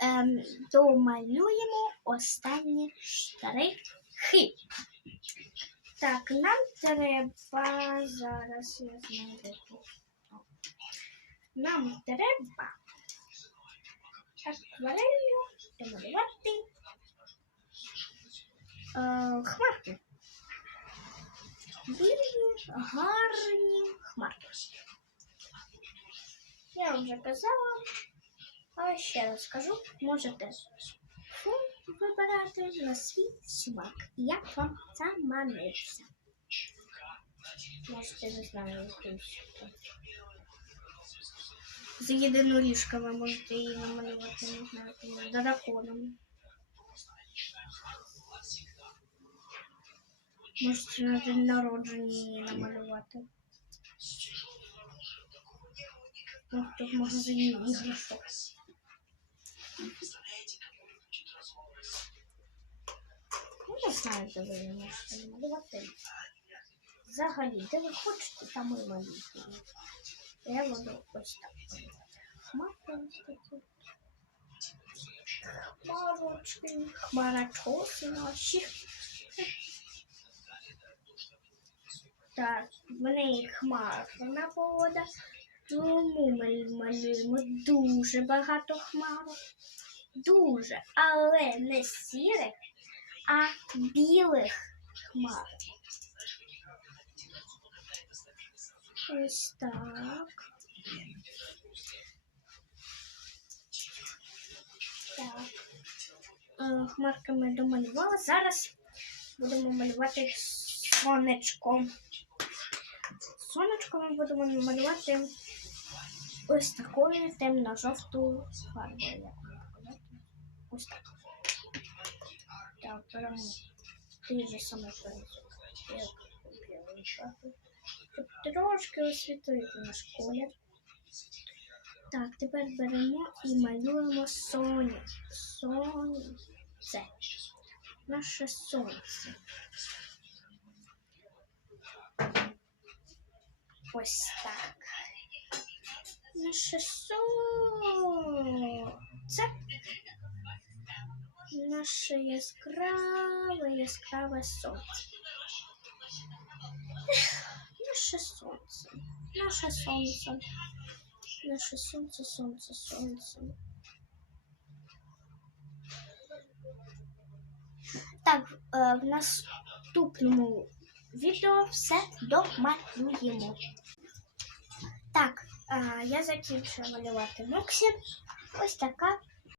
ем, домалюємо останні штрихи. Так, нам треба зараз я знайду. Нам треба акварелью домалювати е, хмарки. Білі, гарні хмарки. Я вже казала, але ще раз скажу, можете вибирати на свій смак. Як вам заманеться. Можете, не знаю, якусь. З єдиноріжками можете її намалювати, не знаю, драконом. Можете на день народження її намалювати. Ось тут в магазині іграшок. Не знаю, де ви її можете намалювати. Взагалі, де ви хочете, там і малюйте. Я буду ось так. Хмарки ось такі. Хмарочки, хмарочоси наші. Так, в неї хмарна погода, тому ми малюємо дуже багато хмарок. Дуже, але не сірих, а білих хмар. Ось так. Так. Е, Хмарки ми домалювали. Зараз будемо малювати сонечко. Сонечко ми будемо малювати ось такою темно-жовтою фарбою. Ось так. Так, беремо той же самий принцип. білий шапку. Трошки освітлити наш колір. Так, тепер беремо і малюємо соня. Сонце. Наше сонце. Ось так. Наше сонце. Наше яскраве, яскраве сонце. Наше сонце. Наше сонце. Наше сонце, сонце, сонце. Так, е, в наступному відео все домалюємо. Так, е, я закінчила малювати Моксі. Ось така